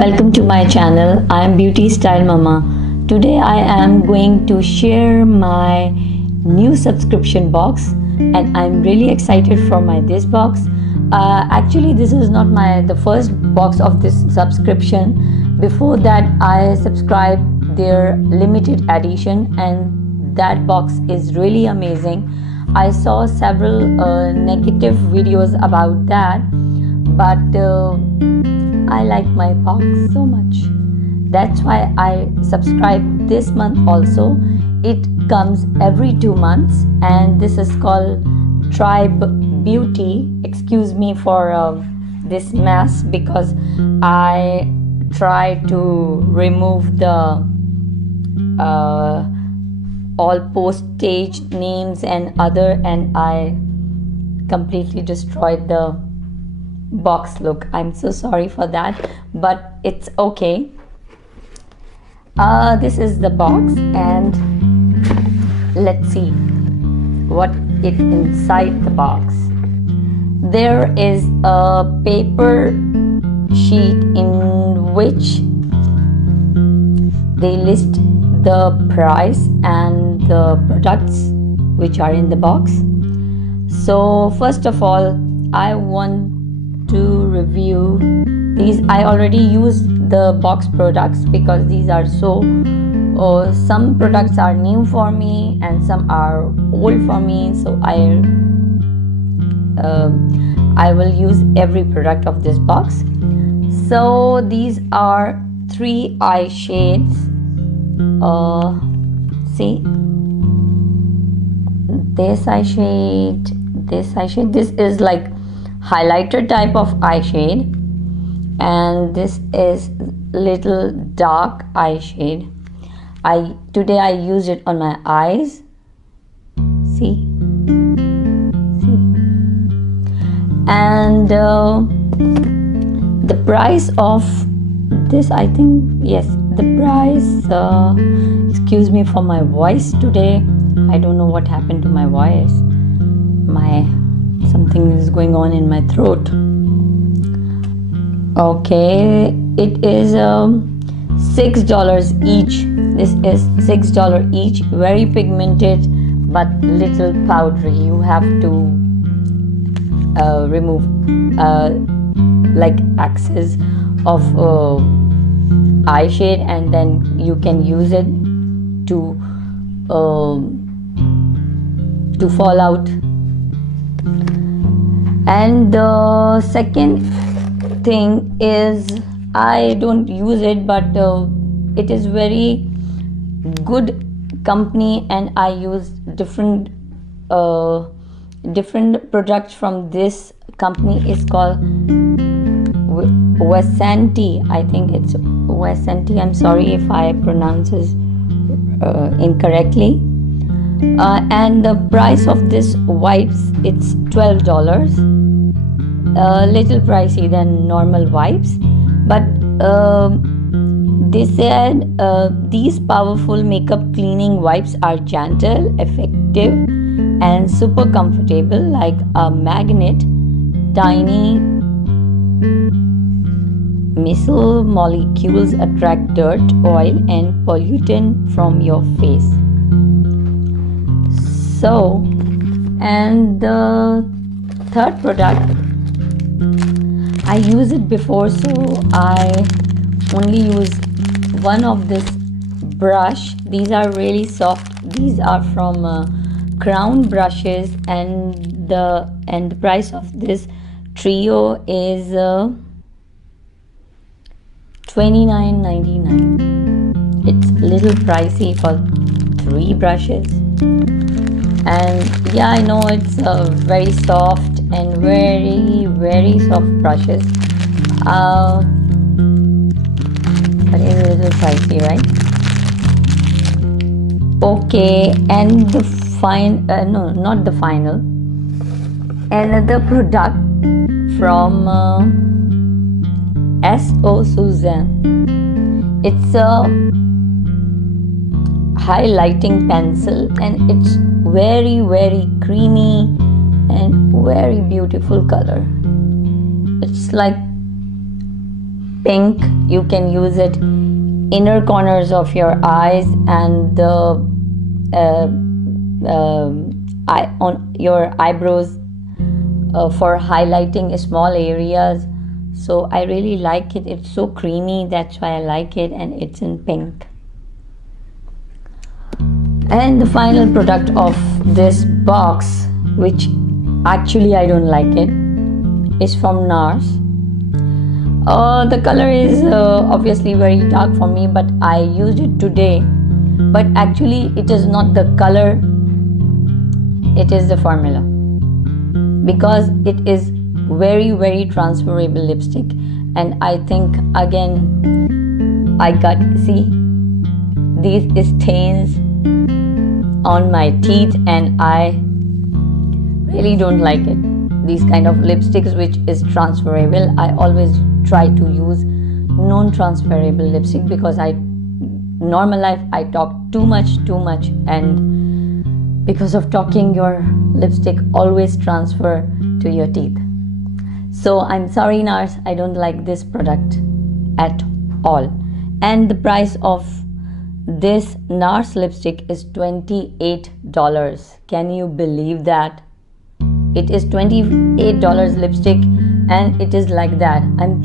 Welcome to my channel. I am Beauty Style Mama. Today I am going to share my new subscription box and I'm really excited for this box. Actually this is not the first box of this subscription. Before that I subscribed their limited edition and that box is really amazing. I saw several negative videos about that, but I like my box so much. That's why I subscribe this month also. It comes every 2 months and this is called Tribe Beauty. Excuse me for this mess because I try to remove the all postage names and other, and I completely destroyed the box look. I'm so sorry for that, but it's okay. This is the box and let's see what is inside the box. There is a paper sheet in which they list the price and the products which are in the box. So first of all, I want to review these. I already used the box products because these are so some products are new for me and some are old for me, so I will use every product of this box. So these are 3 eye shades. See, this eye shade, this eye shade, this is like highlighter type of eye shade, and this is little dark eye shade. Today I used it on my eyes. See, and the price of this, I think, yes, the price, excuse me for my voice today. I don't know what happened to my voice. Something is going on in my throat. Okay, it is $6 each. This is $6 each. Very pigmented but little powdery. You have to remove like excess of eye shade and then you can use it to fall out. And the second thing is, I don't use it, but it is very good company and I use different products from this company. It's called Vasanti. I think it's Vasanti. I'm sorry if I pronounce it incorrectly. And the price of this wipes, it's $12. A little pricey than normal wipes, but they said these powerful makeup cleaning wipes are gentle, effective and super comfortable like a magnet. Tiny micelle molecules attract dirt, oil and pollutant from your face. So, and the third product, I used it before, so I only use one of this brush. These are really soft. These are from Crown brushes, and the price of this trio is $29.99. It's a little pricey for 3 brushes. And yeah, I know it's very soft and very soft brushes, but it's a little pricey, right? Okay, and the no, not the final, another product from S.O. Susan. It's a highlighting pencil and it's very creamy and very beautiful color. It's like pink. You can use it inner corners of your eyes and the eye on your eyebrows for highlighting small areas. So I really like it. It's so creamy, that's why I like it, and it's in pink. And the final product of this box, which actually I don't like it, is from NARS. The color is obviously very dark for me, but I used it today. But actually it is not the color, it is the formula, because it is very transferable lipstick. And I think again I got, see these stains on my teeth, and I really don't like it. These kind of lipsticks which is transferable, I always try to use non-transferable lipstick, because normal life I talk too much, and because of talking your lipstick always transfer to your teeth. So I'm sorry NARS, I don't like this product at all. And the price of this NARS lipstick is $28. Can you believe that? It is $28 lipstick and it is like that. I'm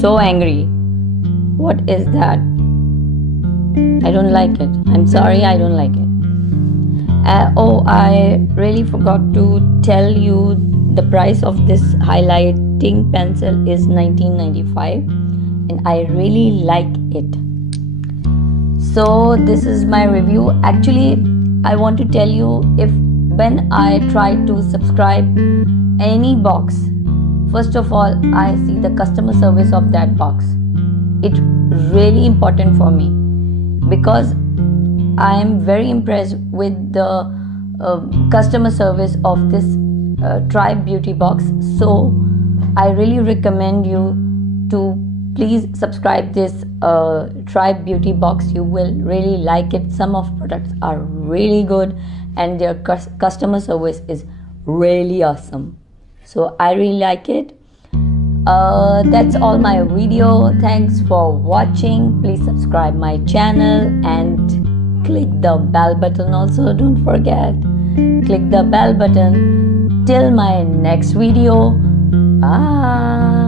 so angry. What is that? I don't like it. I'm sorry, I don't like it. Oh, I really forgot to tell you the price of this highlighting pencil is $19.95 and I really like it. So this is my review. Actually, I want to tell you, when I try to subscribe any box, first of all I see the customer service of that box. It's really important for me because I am very impressed with the customer service of this Tribe Beauty box. So I really recommend you to please subscribe this Tribe Beauty box. You will really like it. Some of products are really good and their customer service is really awesome. So I really like it. That's all my video. Thanks for watching. Please subscribe my channel and click the bell button also. Don't forget, click the bell button. Till my next video. Bye.